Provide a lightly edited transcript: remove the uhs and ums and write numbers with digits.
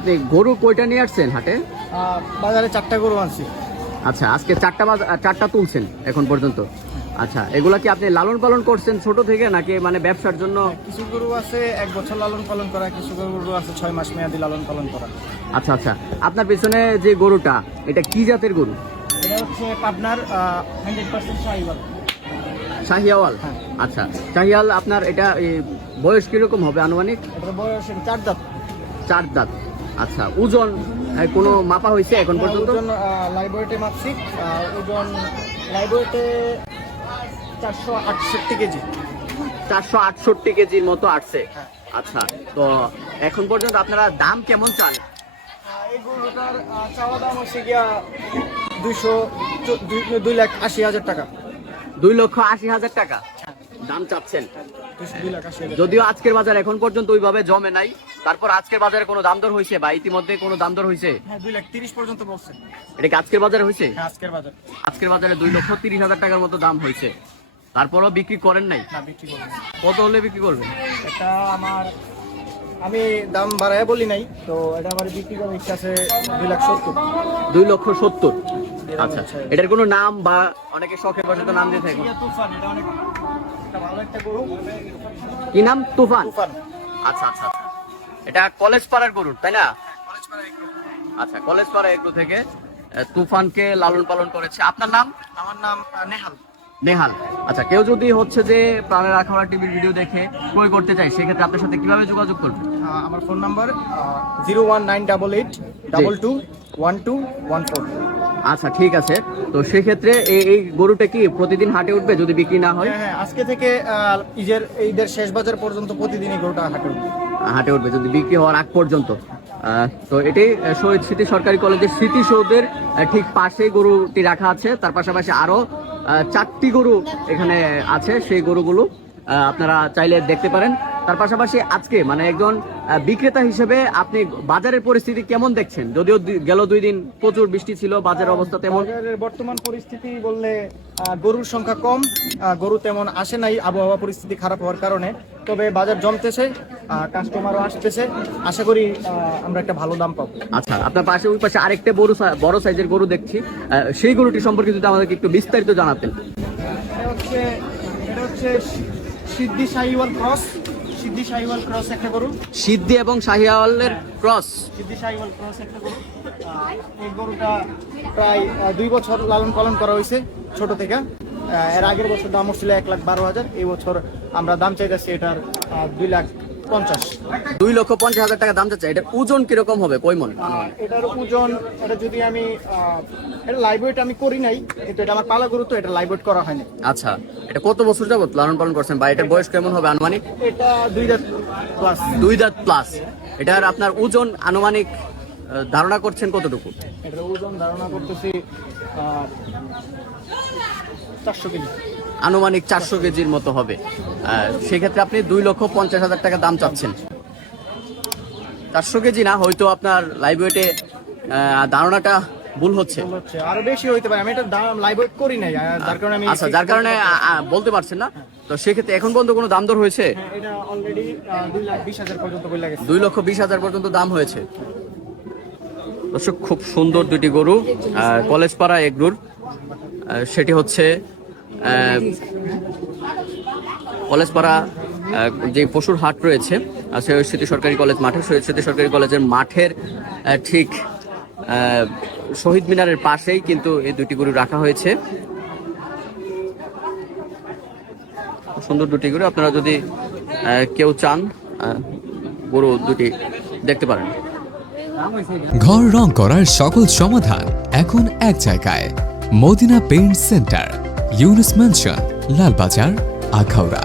আপনি গরু কয়টা নিয়ে আসছেন হাটে? বাজারে 4টা গরু আনছি। আচ্ছা, আজকে চারটা তুলছেন এখন পর্যন্ত। আচ্ছা, এগুলা কি আপনি লালন পালন করছেন ছোট থেকে নাকি মানে ব্যবসার জন্য? কিছু গরু আছে 1 বছর লালন পালন করা, কিছু গরু আছে 6 মাস মেয়াদি লালন পালন করা। আচ্ছা আচ্ছা, আপনার পেছনে যে গরুটা, এটা কি জাতের গরু? এটা হচ্ছে পাবনার 100% শাহিওয়াল। শাহিওয়াল? হ্যাঁ। আচ্ছা, শাহিওয়াল আপনার এটা বয়স কিরকম হবে আনুমানিক? এটার বয়স 4 দাঁত। 4 দাঁত। আচ্ছা, ওজন কোনো মাপা হয়েছে এখন পর্যন্ত? ওজন লাইভ ওয়েটে মাপছি, ওজন লাইভ ওয়েটে 468 কেজি। 468 কেজির মতো আসছে। হ্যাঁ। আচ্ছা, তো এখন পর্যন্ত আপনারা দাম কেমন চান? এই গরুটার চাওয়া দাম হচ্ছে গিয়া 2,80,000 টাকা। 2,80,000 টাকা দাম চাচ্ছেন? 2,80,000। যদিও আজকের বাজার এখন পর্যন্ত ওইভাবে জমে নাই, তারপর আজকের বাজারে কোনো দাম দর হয়েছে বা ইতিমধ্যে কোনো দাম দর হয়েছে? হ্যাঁ, 2,30,000 পর্যন্ত বলছেন। এটা কি আজকের বাজারে হয়েছে? হ্যাঁ, আজকের বাজার। আজকের বাজারে 2,30,000 টাকার মতো দাম হয়েছে, তারপরও বিক্রি করেন নাই? না, বিক্রি করব। কত হলে বিক্রি করবেন? এটা আমি দাম বাড়ায় বলি নাই, তো এটা আমার বিক্রি করার ইচ্ছা আছে 2,70,000। 2,70,000। আচ্ছা, এটার কোনো নাম বা অনেকে শখের বসে তো নাম দিয়ে থাকে? তুফান, এটা অনেক ভালো একটা গরু। কি নাম? তুফান? তুফান। আচ্ছা আচ্ছা, এটা কলেজ পাড়ার গরু তাই না? আচ্ছা, কলেজ পাড়া এগুলো থেকে তুফানকে লালন পালন করেছে। আপনার নাম? আমার নাম নেহাল। নেহাল। আচ্ছা, কেউ যদি হচ্ছে যে প্রাণের আখাড়া টিভির ভিডিও দেখে ক্রয় করতে চাই, সেক্ষেত্রে আপনার সাথে কিভাবে যোগাযোগ করবে? আমার ফোন নাম্বার 01988221214। আচ্ছা, ঠিক আছে। তো সেক্ষেত্রে এই গরুটা কি প্রতিদিন হাটে উঠবে যদি বিক্রি না হয়? হ্যাঁ, আজকে থেকে ঈদের শেষ বাজার পর্যন্ত প্রতিদিনই গরুটা হাটে উঠবে। হাটে উঠবে যদি বিক্রি হওয়ার আগ পর্যন্ত। তো এটি শহীদ স্মৃতি সরকারি কলেজের স্মৃতিসৌধের ঠিক পাশেই গরুটি রাখা আছে। তার পাশাপাশি আরো 4টি গরু এখানে আছে, সেই গরুগুলো আপনারা চাইলে দেখতে পারেন। তার পাশাপাশি আজকে মানে একজন বিক্রেতা হিসেবে আপনি বাজারের পরিস্থিতি কেমন দেখছেন? যদিও গেল 2 দিন প্রচুর বৃষ্টি ছিল, বাজারের অবস্থা তেমন? বাজারের বর্তমান পরিস্থিতি বললে গরুর সংখ্যা কম, গরু তেমন আসে নাই আবহাওয়া পরিস্থিতি খারাপ হওয়ার কারণে। তবে বাজার জমতেছে, কাস্টমারও আসতেছে, আশা করি আমরা একটা ভালো দাম পাবো। আচ্ছা, আপনার পাশে ওই পাশে আরেকটা বড় সাইজের গরু দেখছি, সেই গরুটি সম্পর্কে যদি আমাদেরকে একটু বিস্তারিত জানাতেন। এটা হচ্ছে সিদ্ধি শাহিওয়াল ক্রস। সিদ্ধি শাহিওয়াল ক্রস একটা গরু। সিদ্ধি এবং শাহিওয়ালের ক্রস? সিদ্ধি শাহিওয়াল ক্রস একটা গরু। এই গরুটা প্রায় 2 বছর লালন পালন করা হয়েছে ছোট থেকে। এর আগের বছর দাম ছিল 1,12,000। এই বছর আমরা দাম চাইতেছি এটার 2,50,000। 2,50,000 টাকা দাম চাচ্ছে। এটার ওজন কিরকম হবে, কয় মণ? এটার ওজন, এটা যদি আমি এটা লাইভ ওয়েট আমি করি নাই, কিন্তু এটা আমার পালা গরু, তো এটা লাইভ ওয়েট করা হয়নি। আচ্ছা, এটা কত বছর যাবত লালন পালন করছেন বা এটার বয়স কেমন হবে আনুমানিক? এটা 2 দাঁত প্লাস। 2 দাঁত প্লাস। এটার আপনার ওজন আনুমানিক ধারণা করছেন কতটুকু? এটার ওজন ধারণা করতেছি 400 কেজি। আনুমানিক 400 কেজির মতো হবে। সেক্ষেত্রে আপনি 2,50,000 টাকা দাম চাচ্ছেন। 400 কেজি না, হয়তো আপনার লাইভ ওয়েটে ধারণাটা ভুল হচ্ছে। আরো বেশি হইতে পারে, আমি এটা দাম লাইভ ওয়েট করি নাই, যার কারণে আমি আচ্ছা, যার কারণে বলতে পারছেন না। তো সেক্ষেত্রে এখন পর্যন্ত কোনো দাম দর হয়েছে? এটা অলরেডি 2,20,000 পর্যন্ত বলে গেছে। 2,20,000 পর্যন্ত দাম হয়েছে। দর্শক, খুব সুন্দর দুটি গরু কলেজ পাড়া এগ্রুর। সেটি হচ্ছে কলেজ পাড়া যে পশুর হাট রয়েছে শহীদ স্মৃতি সরকারি কলেজ মাঠে, শহীদ স্মৃতি সরকারি কলেজের মাঠের ঠিক শহীদ মিনারের পাশেই কিন্তু এই দুটি গরু রাখা হয়েছে। সুন্দর দুটি গরু, আপনারা যদি কেউ চান গরু দুটি দেখতে পারেন। ঘর রং করার সকল সমাধান এখন এক জায়গায়, Madina paint centre, Yunus mansion, Lalbazar, Akhaura.